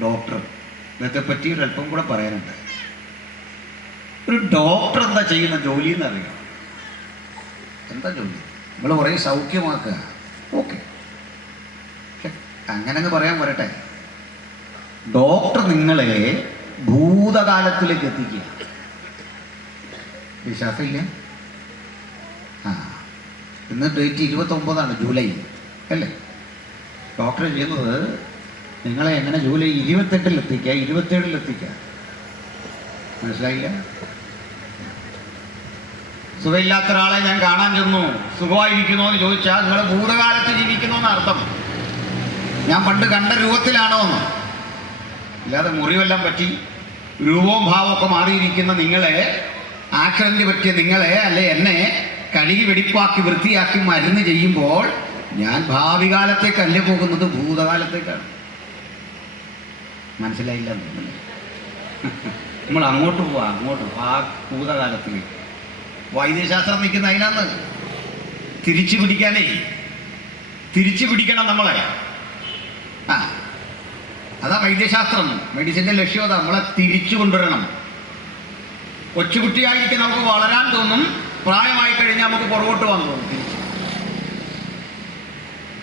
Doctor ഇതൊക്കെ പറ്റി ഒരല്പം കൂടെ പറയാനുണ്ട്. ഒരു ഡോക്ടർ എന്താ ചെയ്യുന്ന ജോലി എന്നറിയാം എന്താ ജോലി? നമ്മൾ കുറേ സൗഖ്യമാക്കുക. ഓക്കെ. അങ്ങനെ അങ്ങ് പറയാൻ വരട്ടെ. ഡോക്ടർ നിങ്ങളെ ഭൂതകാലത്തിലേക്ക് എത്തിക്കുക. വിശ്വാസമില്ല? ആ. ഇന്ന് ഡേറ്റ് ഇരുപത്തൊമ്പതാണ് ജൂലൈ അല്ലേ? ഡോക്ടർ ചെയ്യുന്നത് നിങ്ങളെ എങ്ങനെ ജൂലൈ ഇരുപത്തെട്ടിൽ എത്തിക്കുക ഇരുപത്തേഴിൽ എത്തിക്കുക മനസ്സിലായില്ല? സുഖമില്ലാത്ത ഒരാളെ ഞാൻ കാണാൻ ചെന്നു. സുഖമായിരിക്കുന്നു എന്ന് ചോദിച്ചാൽ നിങ്ങൾ ഭൂതകാലത്ത് ജീവിക്കുന്നു എന്നർത്ഥം ഞാൻ പണ്ട് കണ്ട രൂപത്തിലാണോ എന്ന്. ഇല്ലാതെ മുറിവെല്ലാം പറ്റി. രൂപവും ഭാവവും ഒക്കെ മാറിയിരിക്കുന്ന നിങ്ങളെ ആക്സിഡന്റ് പറ്റിയ നിങ്ങളെ അല്ലെ എന്നെ കഴുകി വെടിപ്പാക്കി വൃത്തിയാക്കി മരുന്ന് ചെയ്യുമ്പോൾ ഞാൻ ഭാവി കാലത്തേക്കല്ല പോകുന്നത്? ഭൂതകാലത്തേക്കാണ്. മനസ്സിലായില്ല. നമ്മൾ അങ്ങോട്ട് പോവാ അങ്ങോട്ട് ആ ഭൂതകാലത്തിൽ. വൈദ്യശാസ്ത്രം നിൽക്കുന്ന അതിനാന്ന് തിരിച്ചു പിടിക്കാനേ തിരിച്ചു പിടിക്കണം നമ്മളെ. ആ അതാ വൈദ്യശാസ്ത്രം. മെഡിസിന്റെ ലക്ഷ്യം അതാ നമ്മളെ തിരിച്ചു കൊണ്ടുവരണം. കൊച്ചുകുട്ടിയായിരിക്കും നമുക്ക് വളരാൻ തോന്നും പ്രായമായി കഴിഞ്ഞാൽ നമുക്ക് പുറകോട്ട് പോകാൻ തോന്നും തിരിച്ച്.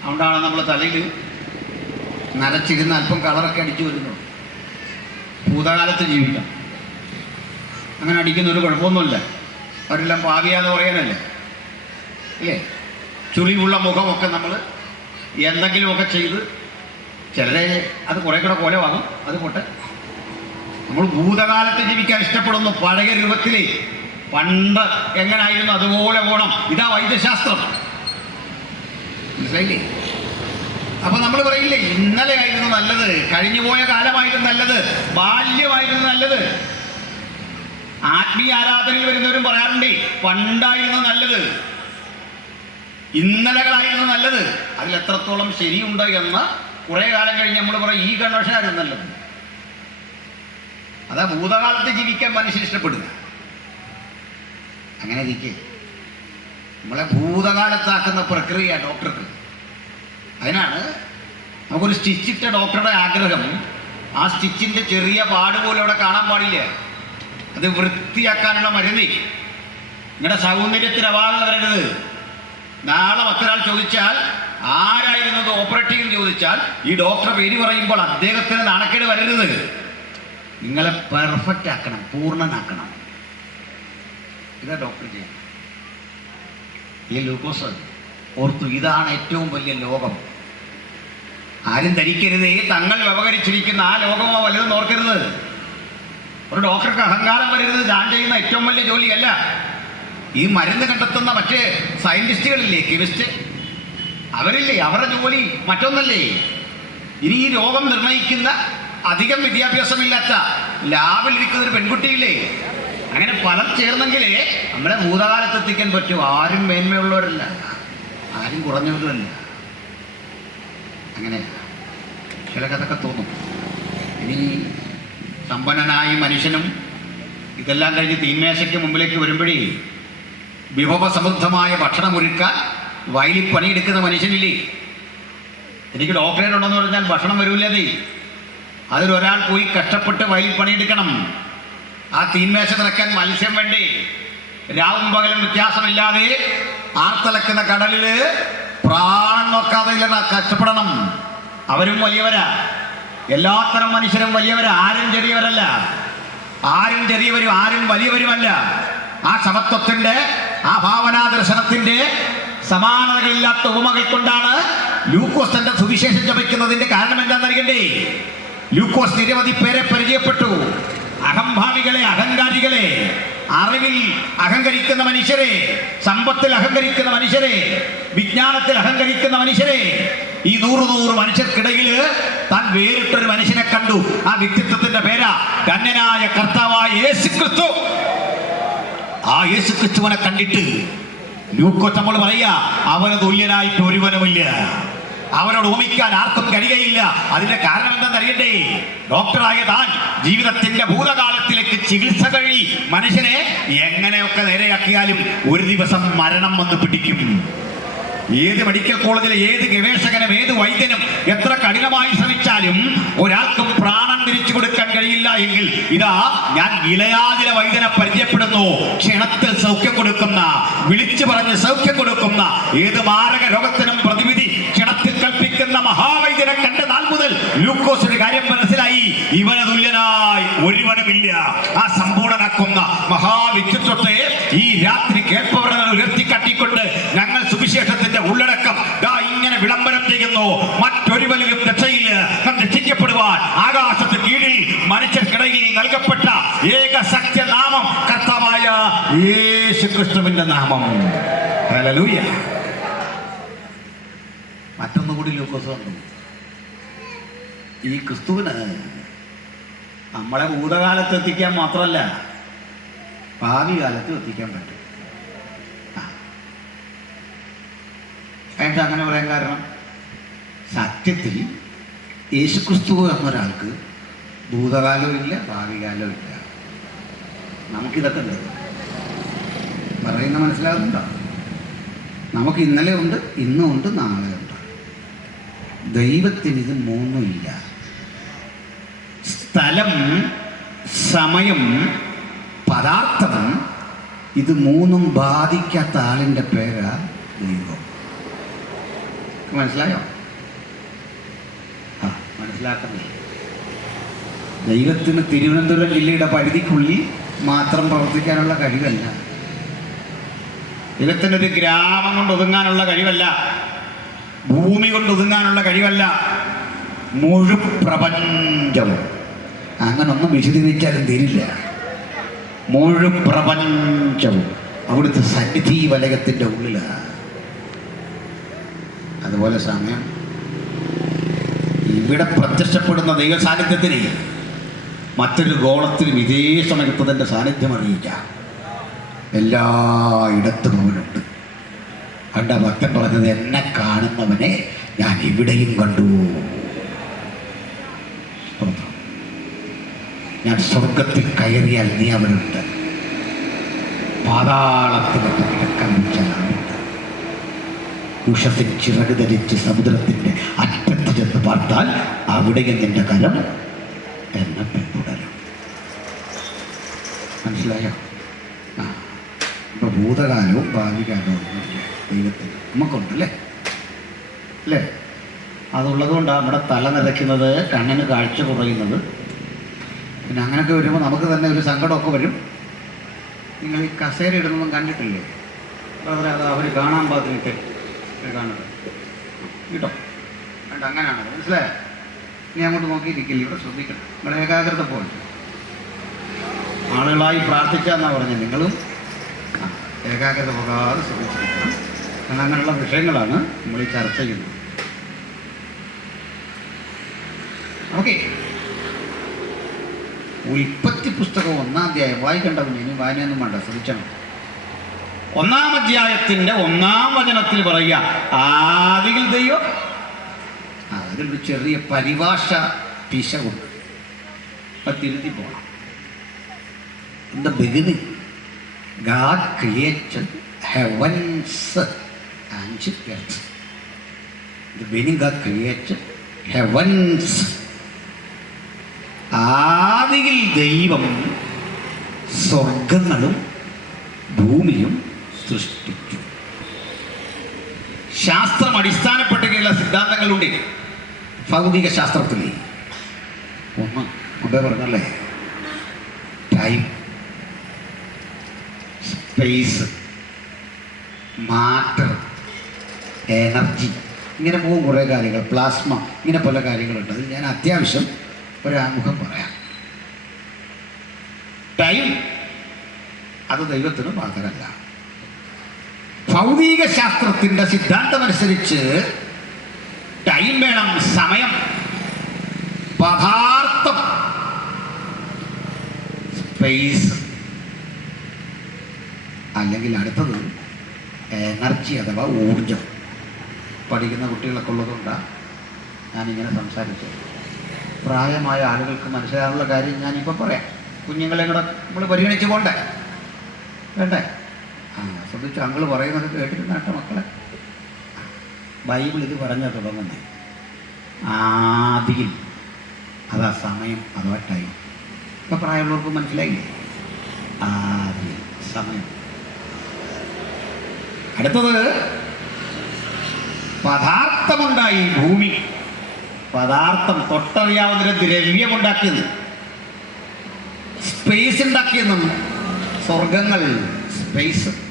അതുകൊണ്ടാണ് നമ്മൾ തലയിൽ നരച്ചിരുന്ന് അല്പം കളറൊക്കെ അടിച്ചു വരുന്നു. ഭൂതകാലത്ത് ജീവിക്കാം അങ്ങനെ അടിക്കുന്ന ഒരു കുഴപ്പമൊന്നുമില്ല. അവരെല്ലാം പാവിയാന്ന് പറയാനല്ലേ? അല്ലേ? ചുളിവുള്ള മുഖമൊക്കെ നമ്മൾ എന്തെങ്കിലുമൊക്കെ ചെയ്ത് ചിലരെ അത് കുറേ കൂടെ കൊലവാകും അത് പോട്ടെ. നമ്മൾ ഭൂതകാലത്ത് ജീവിക്കാൻ ഇഷ്ടപ്പെടുന്നു. പഴയ രൂപത്തിലെ. പണ്ട് എങ്ങനായിരുന്നു? അതുപോലെ പോണം. ഇതാ വൈദ്യശാസ്ത്രം. മനസ്സിലായില്ലേ? അപ്പൊ നമ്മൾ പറയില്ലേ ഇന്നലെ ആയിരുന്നു നല്ലത് കഴിഞ്ഞു പോയ കാലമായിരുന്നു നല്ലത് ബാല്യമായിരുന്നു നല്ലത്. ആത്മീയ ആരാധനയിൽ വരുന്നവരും പറയാറുണ്ടേ പണ്ടായിരുന്നു നല്ലത് ഇന്നലകളായിരുന്നു നല്ലത്. അതിൽ എത്രത്തോളം ശരിയുണ്ട് എന്ന് കുറേ കാലം കഴിഞ്ഞ് നമ്മൾ പറയും ഈ കൺവെൻഷനായിരുന്നു നല്ലത്. അതാ ഭൂതകാലത്ത് ജീവിക്കാൻ മനുഷ്യൻ ഇഷ്ടപ്പെടുന്നു അങ്ങനെ ഇരിക്കെ. നമ്മളെ ഭൂതകാലത്താക്കുന്ന പ്രക്രിയ ഡോക്ടർക്ക്. അതിനാണ് നമുക്കൊരു സ്റ്റിച്ചിട്ട ഡോക്ടറുടെ ആഗ്രഹം. ആ സ്റ്റിച്ചിന്റെ ചെറിയ പാട് പോലും അവിടെ കാണാൻ പാടില്ല. അത് വൃത്തിയാക്കാനുള്ള മരുന്ന്. നിങ്ങളുടെ സൗന്ദര്യത്തിന് അപാകത വരരുത്. നാളെ മറ്റൊരാൾ ചോദിച്ചാൽ ആരായിരുന്നു അത് ഓപ്പറേറ്റീവ് ചോദിച്ചാൽ ഈ ഡോക്ടർ പേര് പറയുമ്പോൾ അദ്ദേഹത്തിന് നാണക്കേട് വരരുത്. നിങ്ങളെ പെർഫെക്റ്റ് ആക്കണം പൂർണനാക്കണം. ഇതാ ഡോക്ടർ ചെയ്യണം. ഈ ലൂക്കോസ് ഓർത്തു ഇതാണ് ഏറ്റവും വലിയ ലോകം. ആരും ധരിക്കരുതേ. തങ്ങൾ വ്യവഹരിച്ചിരിക്കുന്ന ആ ലോകമോ വലുതെന്ന് ഓർക്കരുത്. ഒരു ഡോക്ടർക്ക് അഹങ്കാരം വരരുത്. ഞാൻ ചെയ്യുന്ന ഏറ്റവും വലിയ ജോലിയല്ല. ഈ മരുന്ന് കണ്ടെത്തുന്ന മറ്റേ സയന്റിസ്റ്റുകളില്ലേ? കെമിസ്റ്റ്. അവരില്ലേ? അവരുടെ ജോലി മറ്റൊന്നല്ലേ? ഇനി ഈ രോഗം നിർണയിക്കുന്ന അധികം വിദ്യാഭ്യാസമില്ലാത്ത ലാബിലിരിക്കുന്ന ഒരു പെൺകുട്ടിയില്ലേ? അങ്ങനെ പലർ ചേർന്നെങ്കിലേ നമ്മളെ ഭൂതകാലത്ത് എത്തിക്കാൻ പറ്റും. ആരും മേന്മയുള്ളവരല്ല. ആരും കുറഞ്ഞവരുമല്ല അങ്ങനെ ചിലക്കതൊക്കെ തോന്നും. ഇനി സമ്പന്നനായ മനുഷ്യനും ഇതെല്ലാം കഴിഞ്ഞ് തീന്മേശയ്ക്ക് മുമ്പിലേക്ക് വരുമ്പോഴേ വിഭവസമൃദ്ധമായ ഭക്ഷണം ഒരുക്കാൻ വയലിൽ പണിയെടുക്കുന്ന മനുഷ്യനില്ലേ? എനിക്ക് ഡോക്ടറേറ്റ് ഉണ്ടെന്ന് പറഞ്ഞാൽ ഭക്ഷണം വരൂലതേ അതിലൊരാൾ പോയി കഷ്ടപ്പെട്ട് വയലിൽ പണിയെടുക്കണം ആ തീന്മേശ നിറയ്ക്കാൻ മത്സ്യം വേണ്ടേ? രാവും പകലും വ്യത്യാസമില്ലാതെ ആർത്തലക്കുന്ന കടലിൽ പ്രാണം നോക്കാതെ ഇല്ല കഷ്ടപ്പെടണം. അവരും വലിയവരാ. എല്ലാത്തരം മനുഷ്യരും വലിയവരാ. ആരും ചെറിയവരല്ല. ആരും ചെറിയവരും ആരും വലിയവരുമല്ല. ആ സമത്വത്തിന്റെ ആ ഭാവനാ ദർശനത്തിന്റെ സമാനതകളില്ലാത്ത ഉപമകൾ കൊണ്ടാണ് ലൂക്കോസ് തന്റെ സുവിശേഷം ജപിക്കുന്നതിന്റെ കാരണം എന്താണെന്നറിയണ്ടേ ലൂക്കോസ് നിരവധി പേരെ പരിചയപ്പെട്ടു. അഹംഭാവികളെ അഹങ്കാരികളെ. അറിവിൽ അഹങ്കരിക്കുന്ന മനുഷ്യരെ സമ്പത്തിൽ അഹങ്കരിക്കുന്ന മനുഷ്യരെ വിജ്ഞാനത്തിൽ അഹങ്കരിക്കുന്ന മനുഷ്യരെ ഈ നൂറ് നൂറ് മനുഷ്യർക്കിടയിൽ താൻ വേറിട്ടൊരു മനുഷ്യനെ കണ്ടു. ആ വ്യക്തിത്വത്തിന്റെ പേരാ ധന്യനായ കർത്താവായ യേശു ക്രിസ്തു ആ യേശു ക്രിസ്തുവിനെ കണ്ടിട്ട് ലൂക്കോ നമ്മൾ പറയാ അവന് തുല്യനായിട്ട് ഒരുവനുമില്ല. അവനോട് ഉപമിക്കാൻ ആർക്കും കഴിയുകയില്ല. അതിന്റെ കാരണം എന്താണെന്ന് അറിയണ്ടേ ഡോക്ടറായ താൻ ജീവിതത്തിന്റെ ഭൂതകാലത്തിലേക്ക് ചികിത്സ കഴി മനുഷ്യനെ എങ്ങനെയൊക്കെ നേരെയാക്കിയാലും ഒരു ദിവസം മരണം വന്ന് പിടിക്കും. ഏത് മെഡിക്കൽ കോളേജിലെ ഏത് ഗവേഷകനും ഏത് വൈദ്യനും എത്ര കഠിനമായി ശ്രമിച്ചാലും ഒരാൾക്കും കഴിയില്ല എങ്കിൽ ഇതാ ഞാൻ ഇലയാതിര വൈദ്യനെ പരിചയപ്പെടുന്നു. ക്ഷണത്തിൽ സൗഖ്യം കൊടുക്കുന്ന വിളിച്ചു പറഞ്ഞ് സൗഖ്യം കൊടുക്കുന്ന ഏത് മാരക രോഗത്തിനും മഹാവൈദ്യരെ മഹാവൈദ്യനെ കണ്ട നാൾ മുതൽ ലൂക്കോസിന് കാര്യം മനസ്സിലായി. ഇവന് തുല്യനായി ഒരുവനുമില്ല. ആ സമ്പൂർണനാക്കുന്ന മഹാവിദ്യുത്വത്തെ ഈ രാത്രി കേൾപ്പവരെ ഉയർത്തി കട്ടിക്കൊണ്ട് ഞങ്ങൾ സുവിശേഷത്തിന്റെ ഉള്ളടക്കം ഇങ്ങനെ വിളംബരം ചെയ്യുന്നു. മറ്റൊരുവരിലും രക്ഷയില്ല നാം രക്ഷിക്കപ്പെടുവാൻ ആകാശത്തിന് കീഴിൽ മനുഷ്യർക്കിടയിൽ നൽകപ്പെട്ട ഏക സത്യനാമം കർത്താവായ യേശുക്രിസ്തുവിന്റെ നാമം. ഹല്ലേലൂയ. മറ്റൊന്നുകൂടി ലൂക്കോസ് വന്നു ഈ ക്രിസ്തുവിന് നമ്മളെ ഭൂതകാലത്ത് എത്തിക്കാൻ മാത്രമല്ല ഭാവി കാലത്ത് എത്തിക്കാൻ പറ്റും. എന്താ അങ്ങനെ പറയാൻ കാരണം? സത്യത്തിൽ യേശുക്രിസ്തു എന്നൊരാൾക്ക് ഭൂതകാലവും ഇല്ല ഭാവി കാലവും ഇല്ല. നമുക്കിതൊക്കെ ഉണ്ട്. പറയുന്ന മനസ്സിലാകുന്നുണ്ടോ? നമുക്ക് ഇന്നലെ ഉണ്ട് ഇന്നും ഉണ്ട് നാളെ ഉണ്ട്. ദൈവത്തിന് ഇത് മൂന്നുമില്ല. സ്ഥലം സമയം പദാർത്ഥം ഇത് മൂന്നും ബാധിക്കാത്ത ആളിന്റെ പേരാ ദൈവം. മനസ്സിലായോ? ആ മനസ്സിലാക്കുന്നില്ല. ദൈവത്തിന് തിരുവനന്തപുരം ജില്ലയുടെ പരിധിക്കുള്ളിൽ മാത്രം പ്രവർത്തിക്കാനുള്ള കഴിവല്ല. ദൈവത്തിനൊരു ഗ്രാമം കൊണ്ട് ഒതുങ്ങാനുള്ള കഴിവല്ല. ഭൂമി കൊണ്ട് ഒതുങ്ങാനുള്ള കഴിവല്ല. മുഴു പ്രപഞ്ചവും അങ്ങനൊന്നും വിശദീകരിച്ചാലും തീരില്ല. മുഴു പ്രപഞ്ചവും അവിടുത്തെ സന്നിധി വലയത്തിന്റെ ഉള്ളിലാണ് അതുപോലെ സമയം. ഇവിടെ പ്രത്യക്ഷപ്പെടുന്ന ദൈവ സാന്നിധ്യത്തിന് മറ്റൊരു ഗോളത്തിൽ തന്റെ സാന്നിധ്യം അറിയിക്കാം. എല്ലായിടത്തും അവനുണ്ട്. കണ്ട ഭക്തൻ പറഞ്ഞത് എന്നെ കാണുന്നവനെ ഞാൻ ഇവിടെയും കണ്ടു. ഞാൻ സ്വർഗത്തിൽ കയറിയാൽ നീ അവനുണ്ട്. പാതാളത്തിന് ഉഷത്തിൽ ചിറക് ധരിച്ച് സമുദ്രത്തിന്റെ അറ്റത്ത് ചെന്ന് പാർത്താൽ അവിടെയും നിന്റെ കരം എന്നെ പിന്തുടരും. മനസ്സിലായോ? ഇപ്പൊ ഭൂതകാലവും ഭാവികാലവും ഒന്നുമില്ല? ദൈവത്തിന് നമുക്കുണ്ടല്ലേ? അല്ലേ? അതുള്ളത് കൊണ്ടാണ് നമ്മുടെ തല നിറയ്ക്കുന്നത് കണ്ണിന് കാഴ്ച കുറയുന്നത്. പിന്നെ അങ്ങനെയൊക്കെ വരുമ്പോൾ നമുക്ക് തന്നെ ഒരു സങ്കടമൊക്കെ വരും. നിങ്ങൾ ഈ കസേര ഇടുന്നതും കണ്ടിട്ടില്ലേ? ബ്രദറെ അത് അവർ കാണാൻ പാകത്തിനിട്ട് കാണുന്നത്. കേട്ടോ വേണ്ട അങ്ങനെയാണ്? മനസ്സിലായോ? ഇനി അങ്ങോട്ട് നോക്കിയിരിക്കില്ല. ഇവിടെ ശ്രദ്ധിക്കണം. നിങ്ങളുടെ ഏകാഗ്രത പോലെ ആളുകളായി പ്രാർത്ഥിക്കാന്നാണ് പറഞ്ഞത്. നിങ്ങളും ഏകാഗ്രത പോകാതെ ശ്രദ്ധിച്ചിരിക്കണം. അങ്ങനെയുള്ള വിഷയങ്ങളാണ് നമ്മൾ ഈ ചർച്ച ചെയ്യുന്നത്. ഓക്കെ. ഉൽപ്പത്തി പുസ്തകം ഒന്നാം അധ്യായം. വായിക്കണ്ടവന് ഇനി വായനയൊന്നും വേണ്ട ശ്രദ്ധിക്കണം ഒന്നാം അധ്യായത്തിന്റെ ഒന്നാം വചനത്തിൽ പറയുക ആദിയിൽ ദൈവം അതിലൊരു ചെറിയ പരിഭാഷ പിശകുണ്ട് അത് തിരുത്തി പോകണം In the beginning, God heavens and earth. In the beginning, created heavens. ആദിയിൽ ദൈവം സ്വർഗങ്ങളും ഭൂമിയും സൃഷ്ടിച്ചു. ശാസ്ത്രം അടിസ്ഥാനപ്പെട്ടിട്ടുള്ള സിദ്ധാന്തങ്ങളുണ്ട്. ഭൗതിക ശാസ്ത്രത്തിൽ ഒന്ന് മുമ്പേ പറഞ്ഞല്ലേ? Time space matter energy. ഇങ്ങനെ പോകും കുറേ കാര്യങ്ങൾ. പ്ലാസ്മ ഇങ്ങനെ പല കാര്യങ്ങളുണ്ട്. അത് ഞാൻ അത്യാവശ്യം ഒരാമുഖം പറയാം. ടൈം അത് ദൈവത്തിന് ബാധകമല്ല ഭൗതിക ശാസ്ത്രത്തിന്റെ സിദ്ധാന്തമനുസരിച്ച് ടൈം വേണം സമയം. പദാർത്ഥം. സ്പേസ്. അല്ലെങ്കിൽ അടുത്തത് എനർജി അഥവാ ഊർജം പഠിക്കുന്ന കുട്ടികളൊക്കെ ഉള്ളതുകൊണ്ടാണ് ഞാനിങ്ങനെ സംസാരിച്ചത്. പ്രായമായ ആളുകൾക്ക് മനസ്സിലാകാനുള്ള കാര്യം ഞാനിപ്പോൾ പറയാം. കുഞ്ഞുങ്ങളെ കൂടെ നമ്മൾ പരിഗണിച്ച് പോണ്ടേ? വേണ്ടേ? ആ ശ്രദ്ധിച്ചു? അങ്ങൾ പറയുന്നത് കേട്ടിരുന്നാട്ടെ മക്കളെ. ബൈബിൾ ഇത് പറഞ്ഞ തുടങ്ങുന്നേ. ആദ്യം അതാ സമയം അഥവാ ടൈം. ഇപ്പം പ്രായമുള്ളവർക്ക് മനസ്സിലായില്ലേ? ആദ്യം സമയം. അടുത്തത് പദാർത്ഥമുണ്ടായി ഭൂമി. പദാർത്ഥം തൊട്ടറിയാവുന്ന ദ്രവ്യം ദ്രവ്യമുണ്ടാക്കിയത് സ്പേസ് ഉണ്ടാക്കിയെന്നും സ്വർഗങ്ങൾ സ്പേസ്